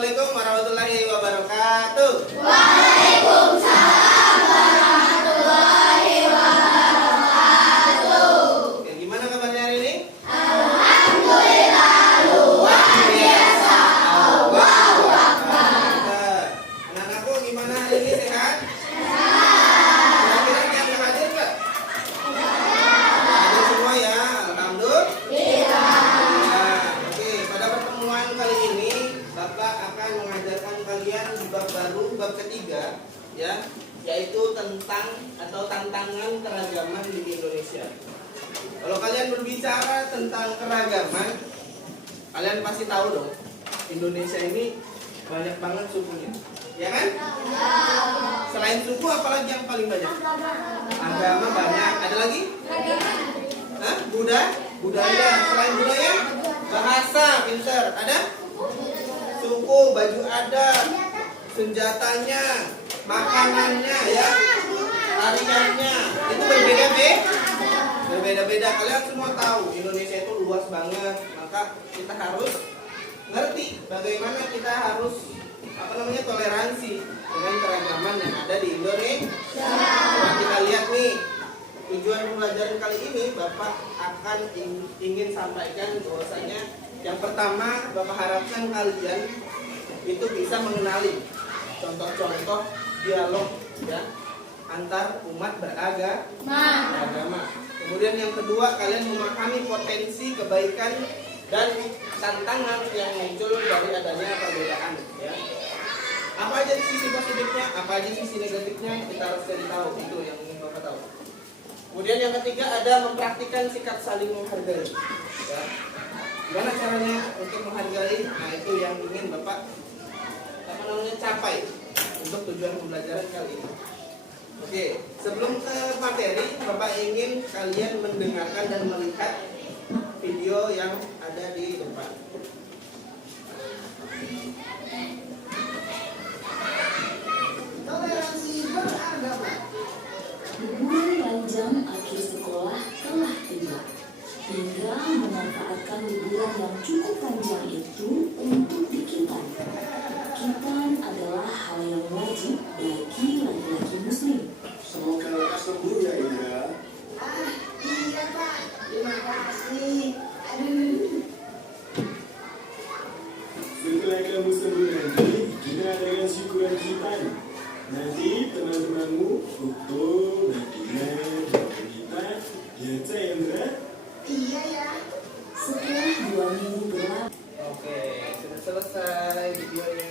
Assalamualaikum warahmatullahi wabarakatuh. Waalaikumsalam warahmatullahi wabarakatuh. Oke, gimana kabarnya hari ini? Alhamdulillah luar biasa. Allahu Akbar. Anak-anakku gimana hari ini, sehat? Kira-kira yang hadir nggak? Hadir semua ya, alhamdulillah. Oke, pada pertemuan kali ini Bapak akan mengajarkan kalian di bab baru, bab ketiga, ya, yaitu tentang atau tantangan keragaman di Indonesia. Kalau kalian berbicara tentang keragaman, kalian pasti tahu dong, Indonesia ini banyak banget sukunya, ya kan? Selain suku, apalagi yang paling banyak? Agama banyak. Ada lagi? Hah? Budaya. Selain budaya, bahasa, pinter. Ada? Suku, baju adat, senjatanya, makanannya, ya, tariannya. Itu berbeda-beda. Kalian semua tahu Indonesia itu luas banget. Maka kita harus ngerti bagaimana kita harus toleransi dengan keragaman yang ada di Indonesia. Nah, kita lihat nih, tujuan pembelajaran kali ini Bapak akan ingin sampaikan bahwasanya yang pertama Bapak harapkan kalian itu bisa mengenali contoh-contoh dialog, ya, antar umat beragama. Kemudian yang kedua, kalian memahami potensi kebaikan dan tantangan yang muncul dari adanya perbedaan, ya. Apa aja sisi positifnya, apa aja sisi negatifnya, kita harus cari tahu. Itu yang ingin Bapak tahu. Kemudian yang ketiga ada mempraktikkan sikap saling menghargai, ya. Gimana caranya untuk menghargai? Nah, itu yang ingin Bapak capai untuk tujuan pembelajaran kali ini. Oke, sebelum ke materi, Bapak ingin kalian mendengarkan dan melihat video yang ada di depan. Toleransi beragama. Libur panjang akhir sekolah telah tiba. Hingga memanfaatkan liburan yang cukup panjang itu untuk dikitan. Kitan adalah hal yang wajib bagi laki-laki muslim. Semoga lekas sembuh ya Indra. Iya Pak, terima kasih. Aduh. Setelah kamu sembuh nanti, kita adakan syukuran kitan. Nanti teman-temanmu foto, Nadina, dan kita, ya saya Indra. Iya ya. Setelah 2 minggu berlalu, Oke, sudah selesai videonya.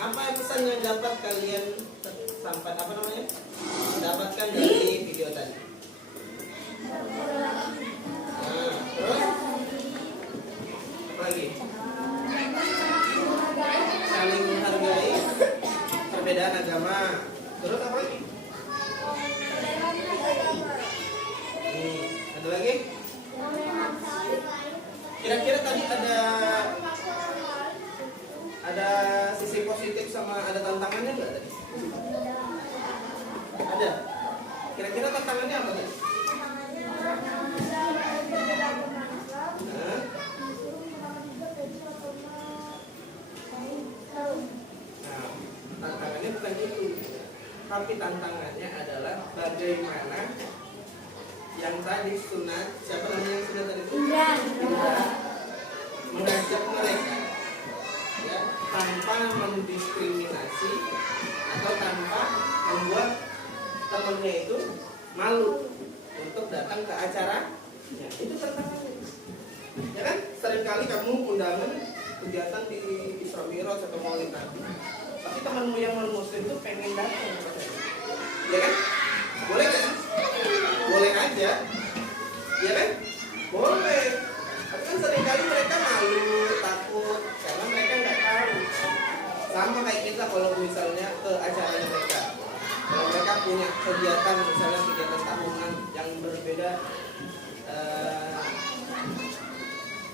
Apa pesan yang dapat kalian dapatkan dari video tadi? Nah, terus apa lagi? Saling menghargai perbedaan agama. Terus apa lagi? Ada lagi? Kira-kira tadi ada sisi positif sama ada tantangannya nggak tadi? Ada. Kira-kira tantangannya apa tadi? Nah, tantangannya bukan itu, tapi tantangannya adalah bagaimana yang tadi sunat, siapa namanya yang sunat tadi? Indra. Mengajak mereka, ya, tanpa mendiskriminasi atau tanpa membuat temannya itu malu untuk datang ke acaranya. Itu tantangannya, ya kan? Seringkali kamu undangan kegiatan di Isra Mi'raj atau Maulid Nabi, tapi temanmu yang non muslim itu pengen datang, ya kan? Boleh kan? Boleh aja, ya kan? Boleh. Tapi kan seringkali mereka malu, takut, karena mereka nggak tahu. Sama kayak kita kalau misalnya ke acaranya mereka. Kalau mereka punya kegiatan, misalnya kegiatan tahunan yang berbeda,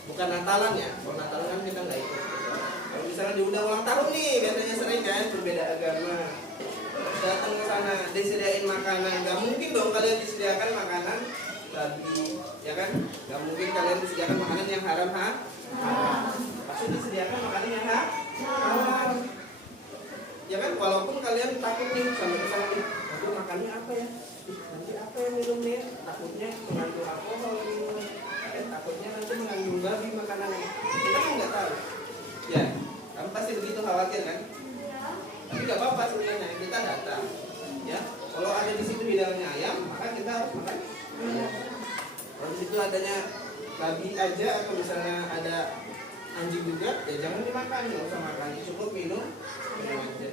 bukan Natalan ya. Kalau Natalan kan kita nggak ikut. Kalau misalnya diundang ulang tahun nih, biasanya sering kan berbeda agama. Datang ke sana, disediain makanan. Gak mungkin dong kalian disediakan makanan babi, ya kan? Gak mungkin kalian disediakan makanan yang haram, pasti disediakan makanan yang kalian takut nih sampai ke sana nih, nanti makannya apa ya? Nanti apa ya minumnya? Takutnya mengandung alkohol minum, takutnya nanti mengandung babi makanannya. Kita kan nggak tahu. Ya, kamu pasti begitu khawatir kan? Tapi nggak apa-apa sebenarnya, kita datang. Ya, kalau ada di situ hidangannya ayam, maka kita harus makan ayam. Kalau di situ adanya babi aja atau misalnya ada anjing juga, ya jangan dimakan, nggak usah makan, cukup minum aja.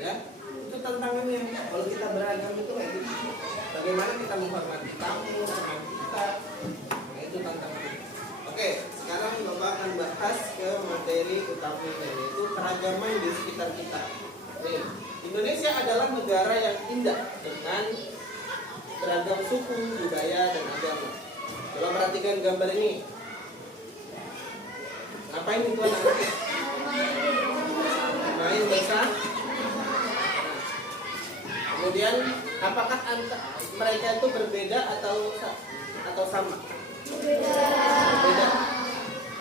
Ya, itu tantangannya. Kalau kita beragam itu kayak gitu. Bagaimana kita menghormati tamu, teman kita, nah itu tantangannya. Oke, sekarang Bapak akan bahas ke materi utamanya, yaitu keragaman di sekitar kita. Nih, Indonesia adalah negara yang indah dengan beragam suku, budaya, dan agama. Coba perhatikan gambar ini. Ngapain itu anak? Main bersama. Kemudian, apakah mereka itu berbeda atau sama? Berbeda.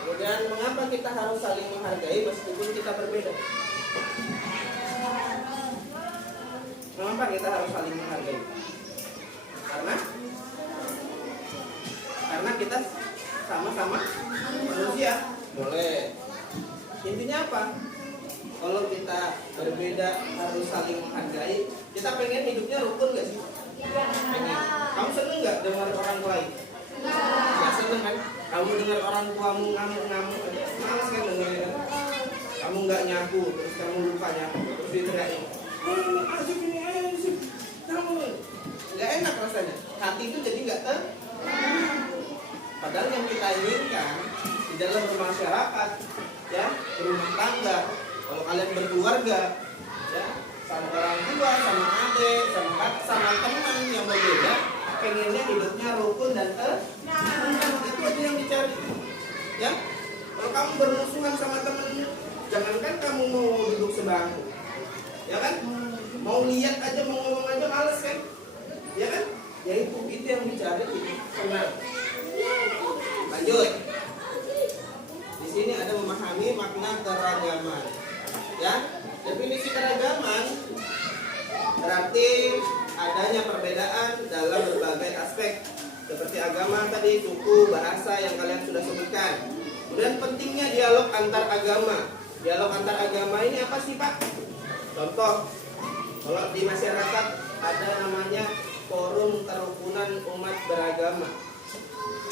Kemudian, mengapa kita harus saling menghargai meskipun kita berbeda? Mengapa kita harus saling menghargai? Karena kita sama-sama manusia. Boleh. Intinya apa? Kalau kita berbeda harus saling menghargai. Kita pengen hidupnya rukun nggak sih? Pengen. Kamu seneng nggak dengar orang lain? Nggak seneng kan? Kamu dengar orang tuamu ngamuk-ngamuk, males kan dengerin? Kamu nggak nyapu, terus kamu lupa nyapu, terus diteriakin. Asik ini asik. Kamu nggak enak rasanya. Hati itu jadi nggak Padahal yang kita inginkan di dalam bermasyarakat, ya, berumah tangga, kalau kalian berkeluarga, ya, sama orang tua, sama adik, sama teman yang berbeda, pengennya hidupnya rukun dan itu aja yang dicari, ya. Kalau kamu bermusuhan sama temenmu, jangankan kamu mau duduk sebangku, ya kan? Mau lihat aja, mau ngomong aja males kan, ya kan? Ya itu yang dicari, benar. Lanjut. Di sini ada memahami makna keragaman. Ya, definisi keragaman berarti adanya perbedaan dalam berbagai aspek seperti agama tadi, suku, bahasa yang kalian sudah sebutkan. Kemudian pentingnya dialog antar agama. Dialog antar agama ini apa sih, Pak? Contoh, kalau di masyarakat ada namanya Forum Kerukunan Umat Beragama.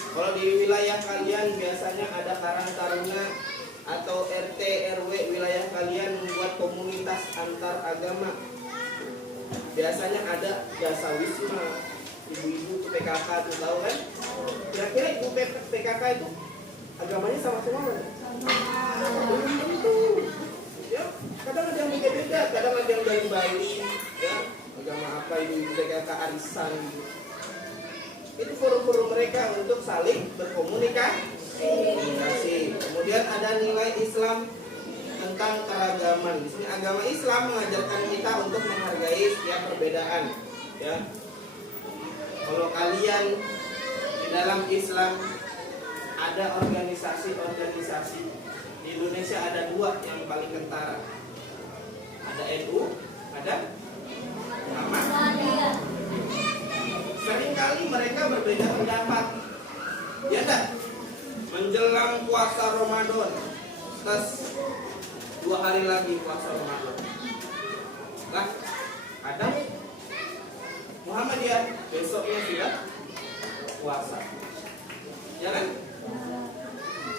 Kalau di wilayah kalian biasanya ada Karang Taruna atau RT RW wilayah kalian membuat komunitas antar agama. Biasanya ada jasa wisma, ibu-ibu itu PKK itu tahu kan? Kira-kira ibu PKK itu agamanya sama semua kan? Belum tentu. Ya, kadang ada yang beda-beda, kadang ada yang dari Bali, ya, agama apa ibu PKK arisan gitu. Itu forum-forum mereka untuk saling berkomunikasi. Kemudian ada nilai Islam tentang keragaman. Di sini agama Islam mengajarkan kita untuk menghargai setiap perbedaan. Ya, kalau kalian di dalam Islam ada organisasi-organisasi. Di Indonesia ada 2 yang paling kentara. Ada NU, ada Muhammadiyah. Seringkali mereka berbeda pendapat. Ya enggak? Menjelang puasa Ramadan, terus 2 hari lagi puasa Ramadan. Nah, kadang Muhammadiyah besoknya sudah puasa. Ya kan?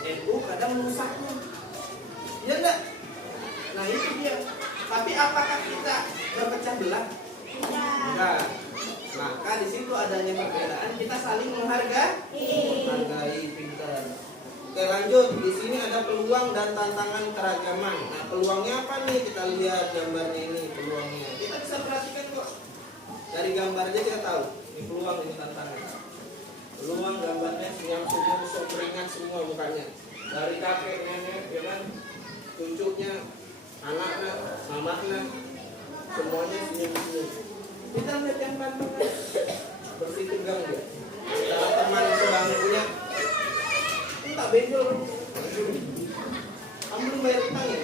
NU kadang rusaknya. Ya enggak? Nah itu dia. Tapi apakah kita berpecah belah? Enggak. Maka di situ adanya perbedaan, kita saling menghargai, pintar. Oke, lanjut. Di sini ada peluang dan tantangan keragaman. Nah, peluangnya apa nih? Kita lihat gambarnya ini, peluangnya. Kita bisa perhatikan kok. Dari gambar aja kita tahu. Ini peluang, ini tantangan. Peluang gambarnya senyum-senyum, sombringan semua mukanya. Dari kakek, nenek, ya kan? Cucunya, anaknya, mamanya, semuanya senyum-senyum. Kita lihat yang tantangan, bersih tegang dia. Cara teman sebangkunya, tak benjol. Kamu belum bayar utang ya?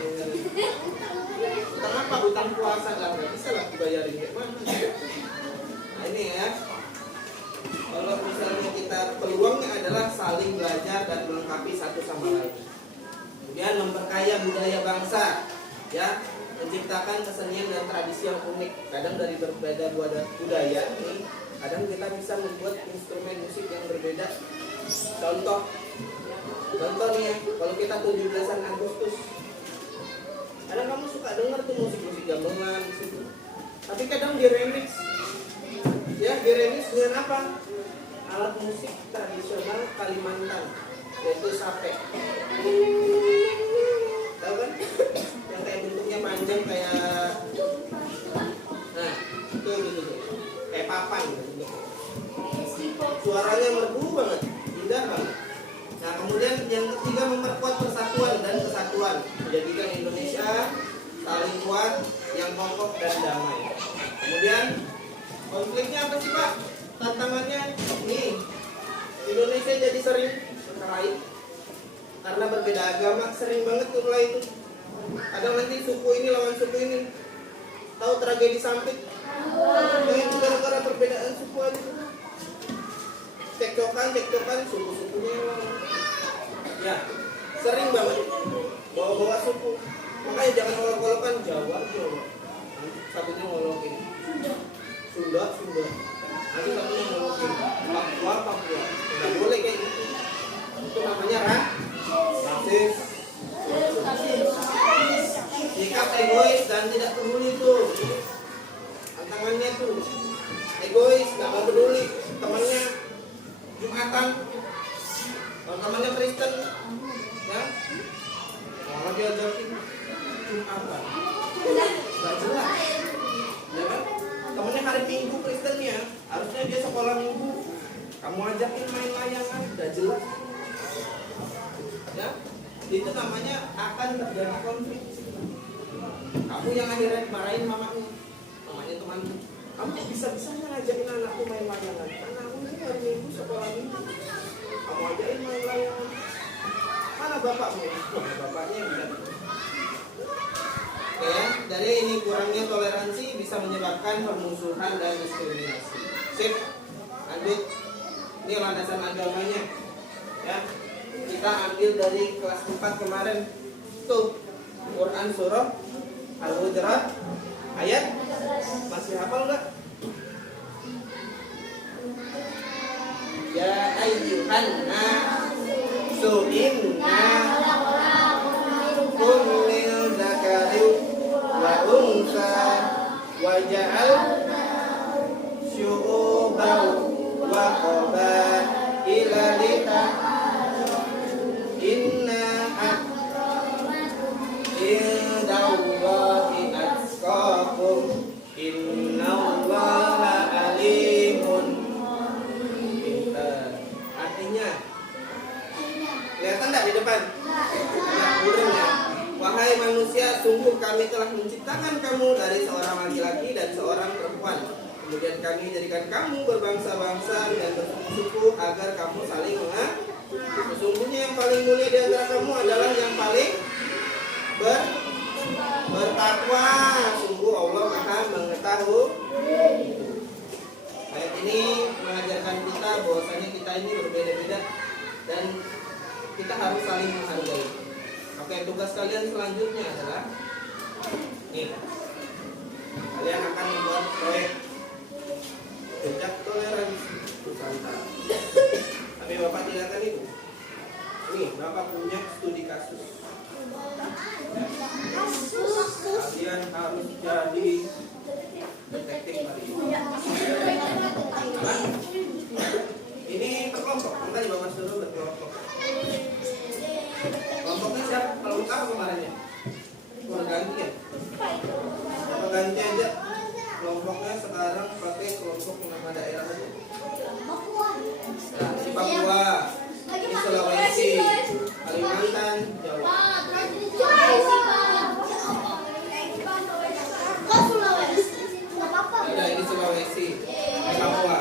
Utang apa? Utang bulan puasa lah, nggak bisa lah dibayarin kayak mana. Nah ini ya, kalau misalnya kita peluangnya adalah saling belajar dan melengkapi satu sama lain. Kemudian memperkaya budaya bangsa, ya, menciptakan kesenian dan tradisi yang unik. Kadang dari berbeda budaya ini, kadang kita bisa membuat instrumen musik yang berbeda. Contoh nih ya, kalau kita 17-an Agustus, kadang kamu suka dengar tuh musik-musik gamelan di situ. Tapi kadang di remix, ya di remix dengan apa? Alat musik tradisional Kalimantan, yaitu sape. Tahu kan? Yang kayak bentuknya panjang kayak, nah itu gitu, kayak papan gitu. Suaranya merdu banget, indah banget. Nah kemudian yang ketiga, memperkuat persatuan dan kesatuan, menjadikan Indonesia saling kuat, yang kokoh dan damai. Kemudian konfliknya apa sih Pak? Tantangannya nih, Indonesia jadi sering berkelahi karena berbeda agama, sering banget tuh mulai itu. Kadang nanti suku ini lawan suku ini. Tahu tragedi Sampit? Nah itu gara-gara perbedaan suku aja. Cekcokan suku-sukunya ya sering banget bawa suku. Makanya jangan olok-olokan Jawa. Satunya ngolokin Sunda. Nanti satunya ngolokin Papua. Nggak boleh kayak gitu. Itu namanya rasis. Sikap egois dan tidak peduli tuh. Tantangannya tuh egois, nggak mau peduli temannya Jumatan, kalau temannya Kristen, ya, malah diajakin Jumatan, nggak jelas, ya kan? Temannya hari Minggu Kristennya, harusnya dia sekolah Minggu, kamu ajakin main layangan, nggak jelas, ya, itu namanya akan terjadi konflik. Kamu yang akhirnya dimarahin mamanya temanmu. Kamu bisa-bisanya ngajakin anakku main layangan. Karena aku ini hari Minggu sekolah Minggu. Kamu ajakin main layangan. Mana bapakmu? Bapaknya yang bilang. Oke, dari ini kurangnya toleransi bisa menyebabkan permusuhan dan diskriminasi. Sip, lanjut. Ini landasan agamanya. Ya, kita ambil dari kelas 4 kemarin. Tuh, Quran surah Al-Hujurat ayat, masih hafal nggak? Ya ayyuhan nasu inna kullil zakari wa unsa wa ja'alna syu'uban wa qabaila inna indallahi atqakum innallaha alimun pintar. Artinya kelihatan enggak di depan? Nah, burungnya. Wahai manusia, sungguh kami telah menciptakan kamu dari seorang laki-laki dan seorang perempuan. Kemudian kami jadikan kamu berbangsa-bangsa dan bersuku agar kamu saling mengasihi. Sesungguhnya yang paling mulia di antara kamu adalah yang paling bertakwa. Sungguh Allah Maha mengetahui. Ayat ini mengajarkan kita bahwasanya kita ini berbeda-beda dan kita harus saling menghargai. Oke, tugas kalian selanjutnya adalah nih. Kalian akan membuat proyek jejak toleransi Nusantara. Tapi Bapak tidak akan itu. Nih, Bapak punya studi kasus. Kalian harus jadi detektif hari ini. Ini berkelompok, makanya Bapak suruh berkelompok. Kelompoknya siapa? Kelompok apa kemarinnya? Ganti ya? Apa ganti aja? Kelompoknya sekarang pakai kelompok nama daerah aja. Nah, di Papua, di Sulawesi, Kalimantan, Jawa. Ada ini Sulawesi, di Papua.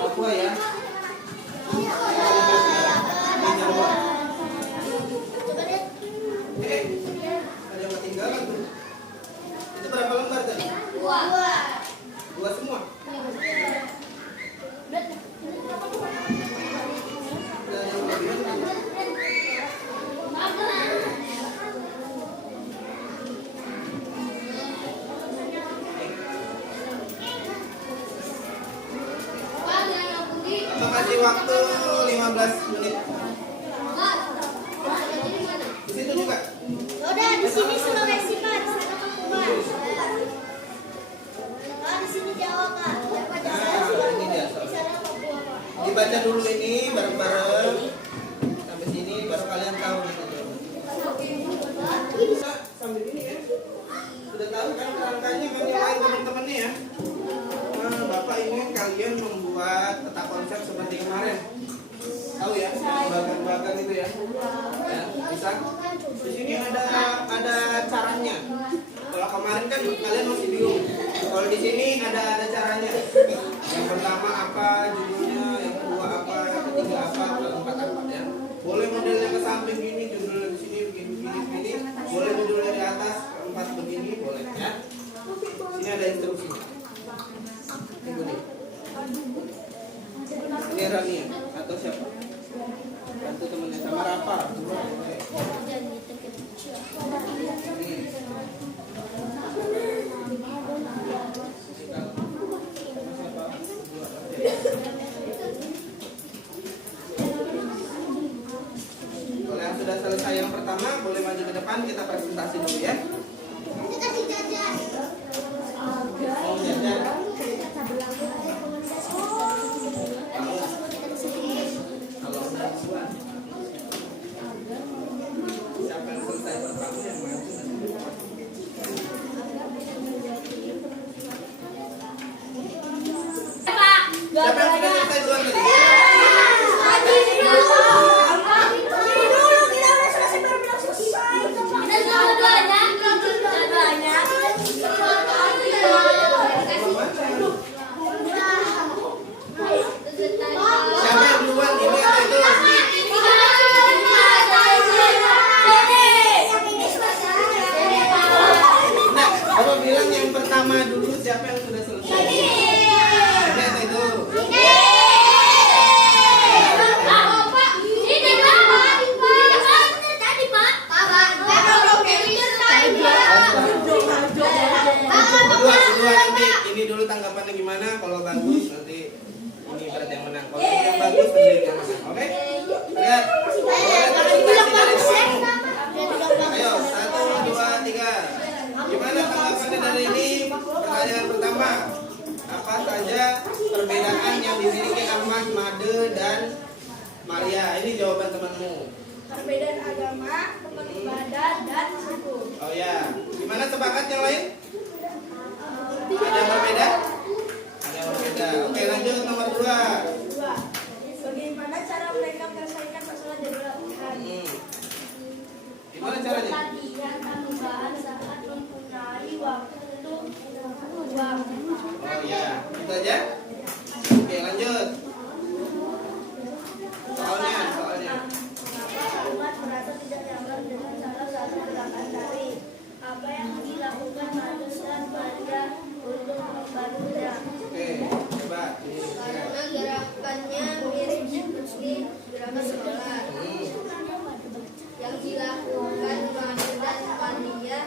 Papua ya. 15 menit. Di situ juga. Udah di sini Sulawesi Pak, di sana Papua. Di sini Jawa Kak. Ini dia. Di sana Papua Pak. Dibaca dulu ini bareng-bareng sampai sini baru kalian tahu gitu. Bisa sambil ini ya. Sudah tahu kan kerangkanya kan yang lain teman-temannya ya. Nah, Bapak ingin kalian membuat peta konsep seperti kemarin. Tahu ya, bagan-bagan itu ya. Ya, bisa. Di sini ada caranya. Kalau kemarin kan kalian masih bingung. Kalau di sini ada caranya. Yang pertama apa judulnya, yang kedua apa, yang ketiga apa, keempat apa ya. Boleh modelnya ke samping gini, judulnya di sini begini. Boleh judulnya di atas, keempat begini, boleh ya. Sini ada instruksi. Ini. Ini Rania atau siapa? Bantu temennya sama Rafa. Kalau yang sudah selesai yang pertama, boleh maju ke depan, kita presentasi dulu ya. Ini kasih jajan. Mau jajan? Kalau udah buat. Siapa yang selesai pertama yang maju nanti. Siapa yang sudah selesai duluan tadi? Siapa yang duluan? Ini atau itu? Nah, Bapak bilang yang pertama dulu siapa yang sudah selesai? Ini atau itu? Kedua nanti ini dulu tanggapannya gimana? Kalau bagus nanti ini berarti yang menang. Kalau yang bagus nanti yang menang. Oke? Lihat. Ayo 1, 2, 3. Gimana tanggapannya dari ini? Pertanyaan pertama. Apa saja perbedaan yang dimiliki Ahmad, Made, dan Maria? Ini jawaban temanmu. Perbedaan agama, tempat ibadah, dan suku. Oh ya. Gimana sepakat yang lain? Ada yang berbeda? Ada yang berbeda. Oke, lanjut nomor 2. Bagaimana cara mereka menyelesaikan masalah dari latihan? Gimana caranya? Latihan tambahan saat mempunyai waktu luang. Oh ya, itu aja. Oke, lanjut. Soalnya. Mengapa umat merasa tidak nyaman dengan salah satu gerakan tari? Apa yang dilakukan Made dan Maria untuk membantunya? Oke, coba. Karena gerakannya mirip seperti gerakan sekolah. Yang dilakukan Made dan Maria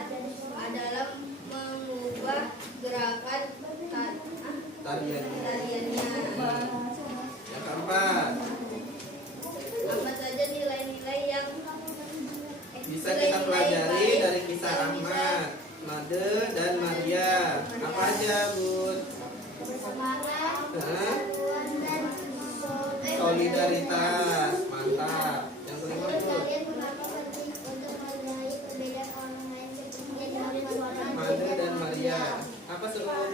adalah mengubah gerakan tariannya. Yang keempat, Apa saja nilai-nilai yang bisa kita pelajari dari kisah Ahmad, Made, dan Maria. Apa aja, Bud? semangat, Hah? dan Solidaritas, mantap. Yang kelima, Bud. kalian mengapa penting untuk menghargai perbedaan orang lain seperti yang dilakukan Made dan Maria. Apa sebelum?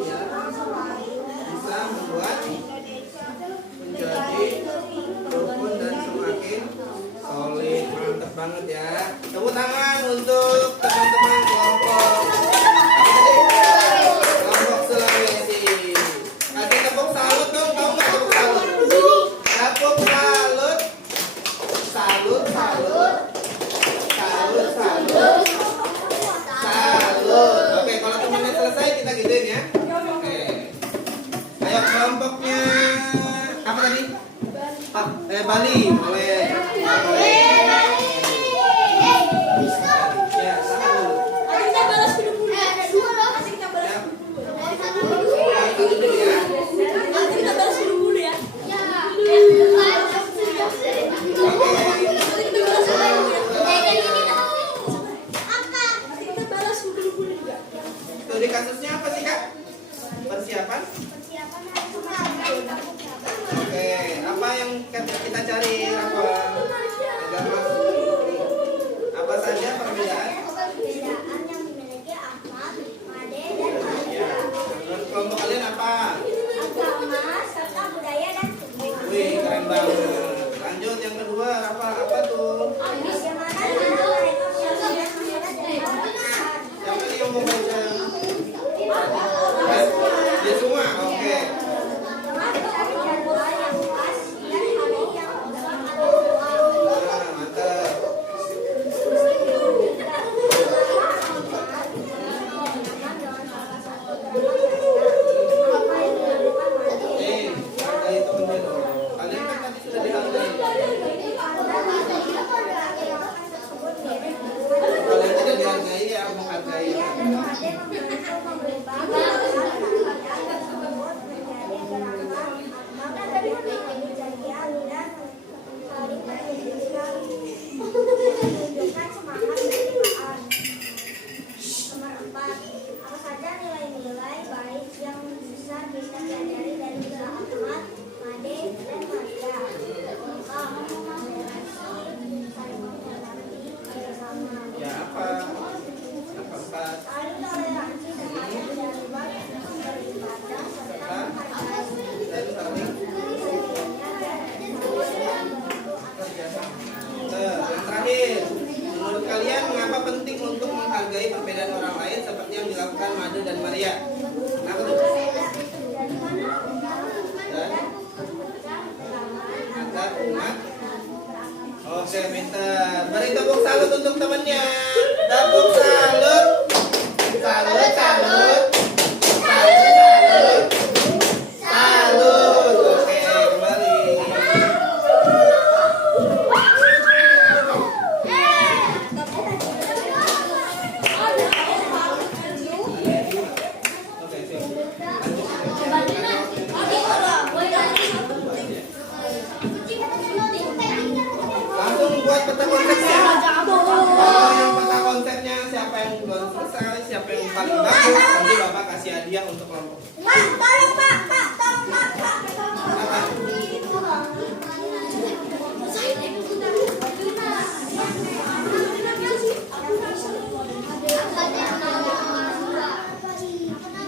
Ya, bisa membuat menjadi rukun dan semakin solid. Mantap banget ya. Tepuk tangan untuk teman-teman kelompok Sulawesi. Kasih tepuk salut dong, tahu nggak tepuk salut? Tepuk salut, salut, salut, salut, salut, salut. Oke, kalau temannya selesai kita gituin ya. Oke. Ayo kelompoknya apa tadi? Bali, boleh. Ya, tahan dulu. Ya, apa sih Kak? Persiapan? Persiapan hari kemerdekaan. Oke, apa yang kita cari apa? Agama. Apa saja perbedaan? Perbedaan yang dimiliki Ahmad, Made, dan Maria. Menurut kelompok kalian apa? Agama serta budaya dan suku. Wih, keren banget. Lanjut yang kedua, apa tuh? Bagaimana cara mereka menyampaikan dan melakukan? Siapa nih yang mau baca? Ya semua, oke. Mencari jadwal yang pas dan hari yang ada uang. Nah, mantap. Hargai temennya dong. Kalian kan tadi sudah dihargai. Kalian tidak dihargai ya, menghargai. Menunjukkan semangat kejiwaan. Nomor 4. Apa saja nilai-nilai baik yang bisa kita pelajari dari Ahmad, Made, dan Maria? Saling menghormati, bersama. Ya apa? Apa empat? Saling toleransi dan saling terlibat, beribadah, serta menghargai. Dan saling yang terakhir, menurut kalian mengapa penting untuk menghargai perbedaan orang lain seperti yang dilakukan Made dan Maria? Kenapa tuh? Dan agar umat. Oke, pintar. Beri tepuk salut untuk temannya. Tepuk salut. Salut, salut. Salut, salut. Salut. Oke, kembali. Oke, sip. Langsung buat peta konsepnya. Kalau yang peta konsepnya siapa yang belum selesai, siapa yang paling bagus, nanti Bapak kasih hadiah untuk kelompok. Tolong Pak, tolong Pak.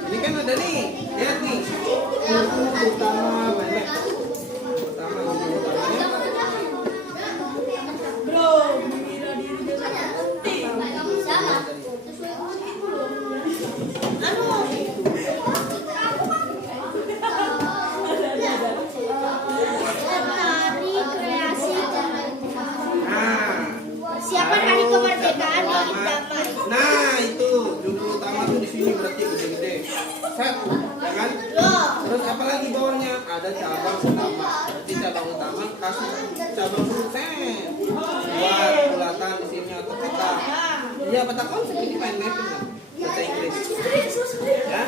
Ini kan ada nih, lihat nih. Ilmu utama banyak. Utama ilmu utamanya. Hari kreasi Nah, Persiapan hari kemerdekaan yang damai. nah itu judul utama tuh di sini berarti gede-gede. Set, ya kan? Terus apa lagi bawahnya? Ada cabang utama. Berarti cabang utama kasih cabang set. Buat bulatan di sini atau peta. Iya, peta konsep ini main mapping kan? Bahasa Inggris. Ya,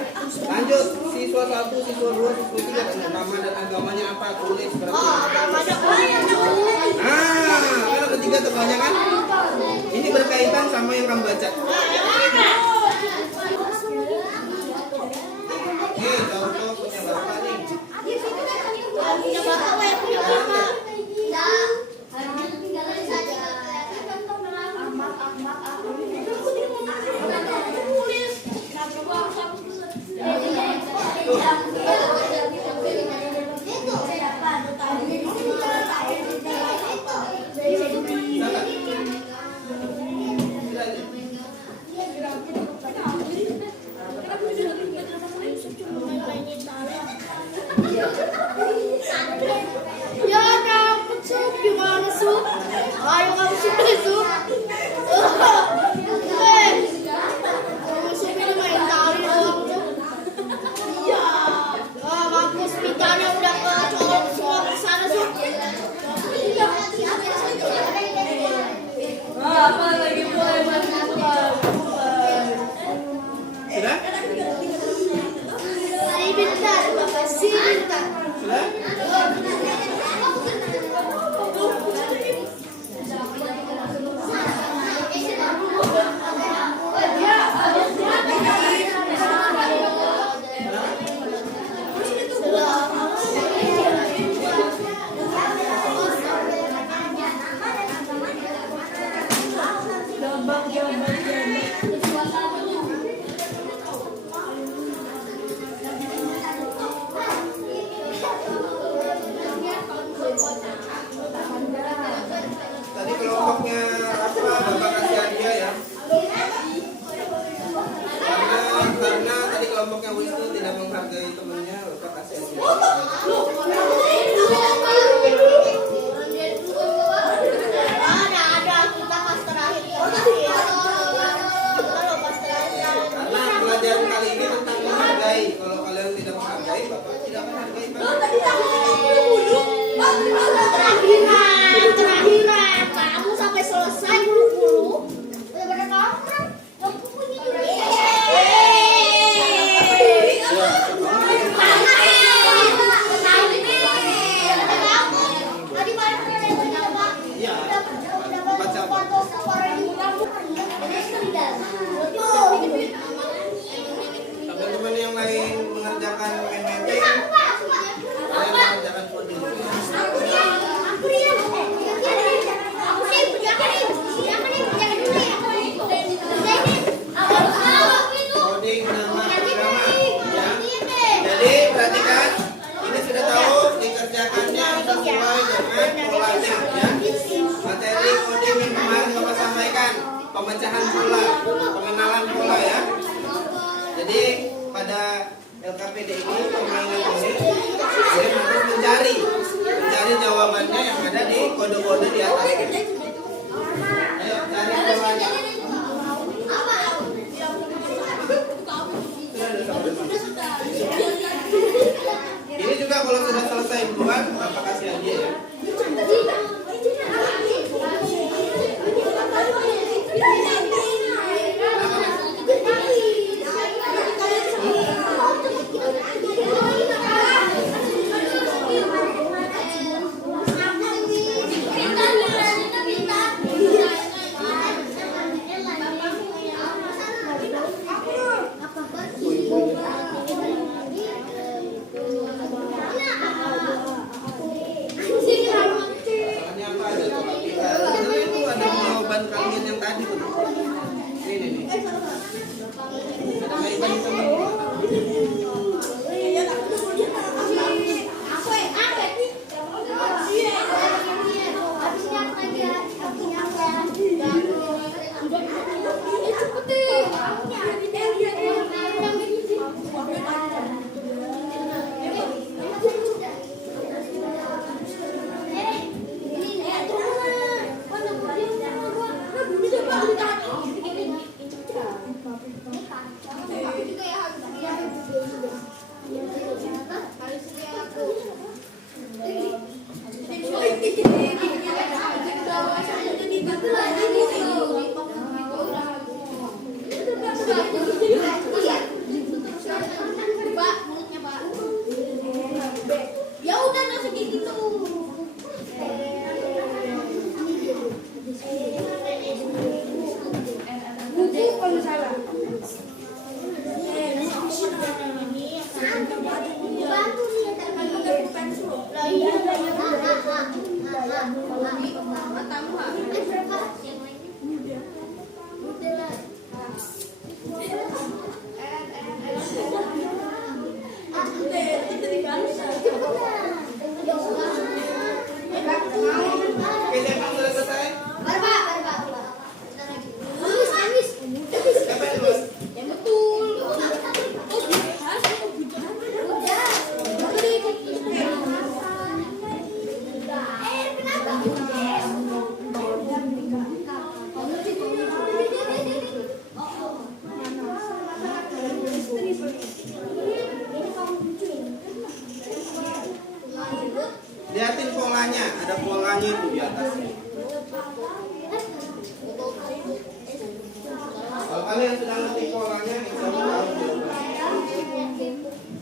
lanjut. Siswa 1, siswa 2, siswa 3 dengan nama dan agamanya apa? Tulis berarti. Kalau ketiga tebelnya kan? Ini berkaitan sama yang kamu baca. Oke, contoh punya bapak nih. Punya bapak, punya bapak. Ya kamu Sup, gimana Sup? Ayo kamu Sup, Sup. Kamu Sup ini main tari doang Sup. Iya. Bagus, pitanya udah ke cowok semua ke sana Sup. Apa lagi boleh buat Sudah? Bentar, Bapak sih bentar. Sudah? kelompoknya Wisnu tidak menghargai temannya, Bapak kasih aja. Ada kita pas terakhir. Karena pelajaran kali ini tentang menghargai. Kalau kalian tidak menghargai, Bapak tidak menghargai Bapak. Terakhiran, kamu sampai selesai bulu-bulu. Benar-benar kamu kan yang punya Teman-teman yang lain mengerjakan meme, kalian mengerjakan coding. Coding nama irama, ya. Jadi perhatikan, ini sudah tahu dikerjakannya sesuai dengan polanya, ya. Materi coding yang kemarin Bapak sampaikan, pemecahan pola, pengenalan pola, ya. Jadi pada LKPD ini permainan ini kalian harus mencari jawabannya yang ada di kode-kode di atasnya. Ayo cari polanya. Ini juga kalau sudah selesai buat Bapak kasih hadiah, ya. Masalahnya apa aja tuh? Sebenarnya itu ada jawaban kalian yang tadi tuh. Ini. Ada kaitan sama Oke, siapa yang sudah selesai? Siapa yang duluan? Lihatin polanya, ada polanya itu di atasnya. Kalau kalian sudah ngerti polanya, insya Allah tahu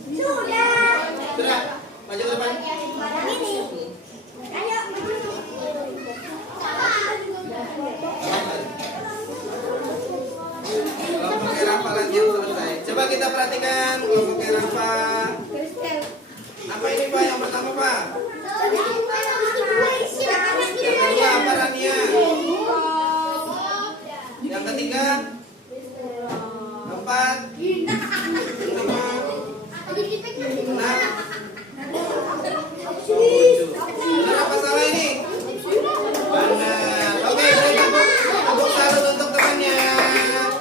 jawabannya. Sudah, maju ke depan. Kelompok Rafa yang selesai. Coba kita perhatikan kelompok Rafa. Apa ini Pak yang pertama Pak? Yang kedua apa Rania? Yang ketiga? Keempat? Kelima? Enam? Tujuh. Benar apa salah ini? Benar. Oke, beri tepuk salut untuk temannya.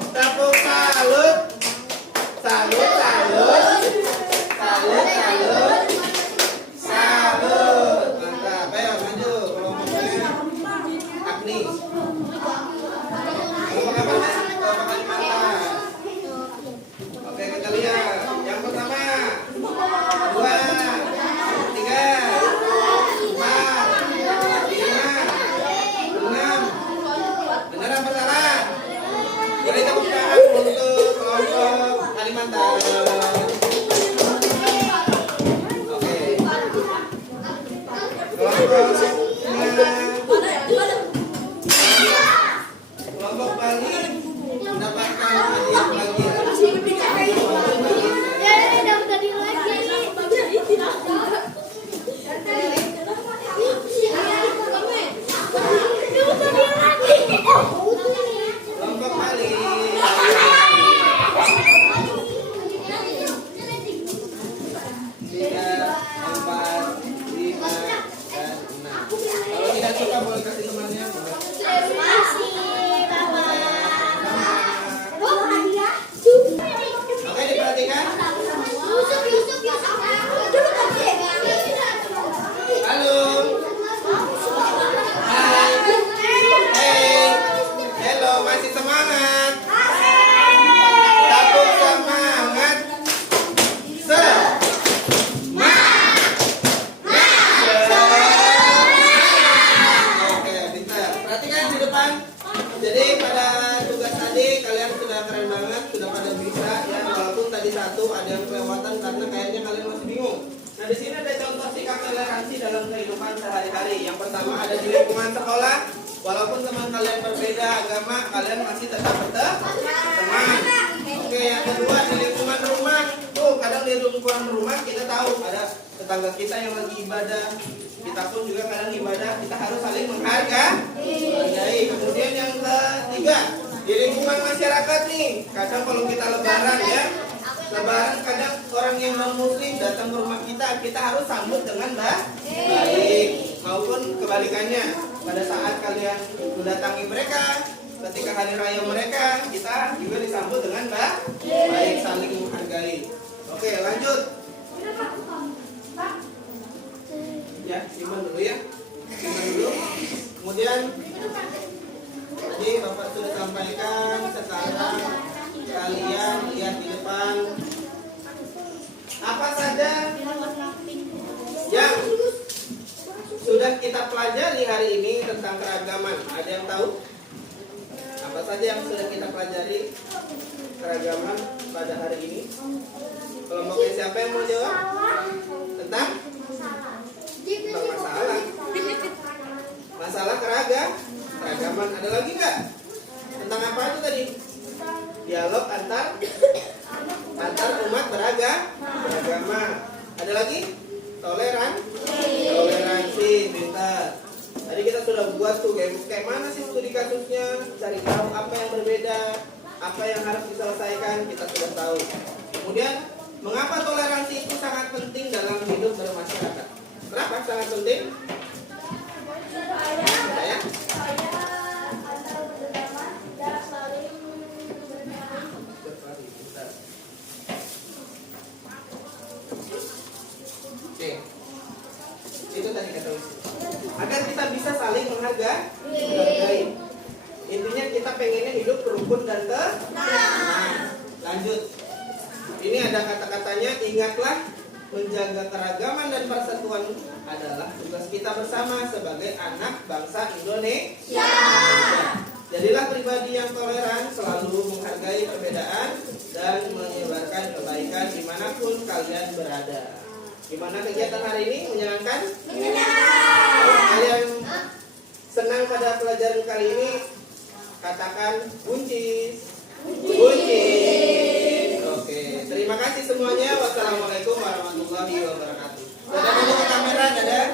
Tepuk salut. Salut. karena kayaknya kalian masih bingung. Nah, di sini ada contoh sikap toleransi dalam kehidupan sehari-hari. Yang pertama ada di lingkungan sekolah. Walaupun teman kalian berbeda agama, kalian masih tetap berteman. Oke, yang kedua di lingkungan rumah. Tuh, kadang di lingkungan rumah kita tahu ada tetangga kita yang lagi ibadah. Kita pun juga kadang ibadah, kita harus saling menghargai. Kemudian yang ketiga, di lingkungan masyarakat nih, kadang kalau kita lebaran ya, lebaran kadang orang yang non muslim datang ke rumah kita harus sambut dengan baik. Maupun kebalikannya, pada saat kalian mendatangi mereka, ketika hari raya mereka, kita juga disambut dengan baik, saling menghargai. Oke, lanjut. Ya, simpan dulu ya. Simpan dulu. Kemudian tadi Bapak sudah sampaikan, sekarang kalian lihat di depan apa saja yang sudah kita pelajari hari ini tentang keragaman. Ada yang tahu? Apa saja yang sudah kita pelajari keragaman pada hari ini? Kelompoknya siapa yang mau jawab? Tentang masalah. Masalah keragaman. Ada lagi nggak? Tentang apa itu tadi? Dialog antar umat beragama. Ada lagi? Toleransi. Pintar. Tadi kita sudah buat tuh kayak mana sih studi kasusnya, cari tahu apa yang berbeda, apa yang harus diselesaikan, kita sudah tahu. Kemudian mengapa toleransi itu sangat penting dalam hidup bermasyarakat? Kenapa sangat penting? Supaya antara beragama dan saling Oke. Itu tadi kata Usi. Agar kita bisa saling menghargai. Intinya kita pengennya hidup rukun dan tenang. Lanjut. Ini ada kata-katanya, ingatlah menjaga keragaman dan persatuan adalah tugas kita bersama sebagai anak bangsa Indonesia. Jadilah pribadi yang toleran, selalu menghargai perbedaan dan menyebarkan kebaikan dimanapun kalian berada. Gimana kegiatan hari ini? Menyenangkan? Kalau kalian senang pada pelajaran kali ini, katakan buncis. Oke, terima kasih semuanya. Wassalamualaikum warahmatullahi wabarakatuh. Dadah dulu ke kamera, dadah.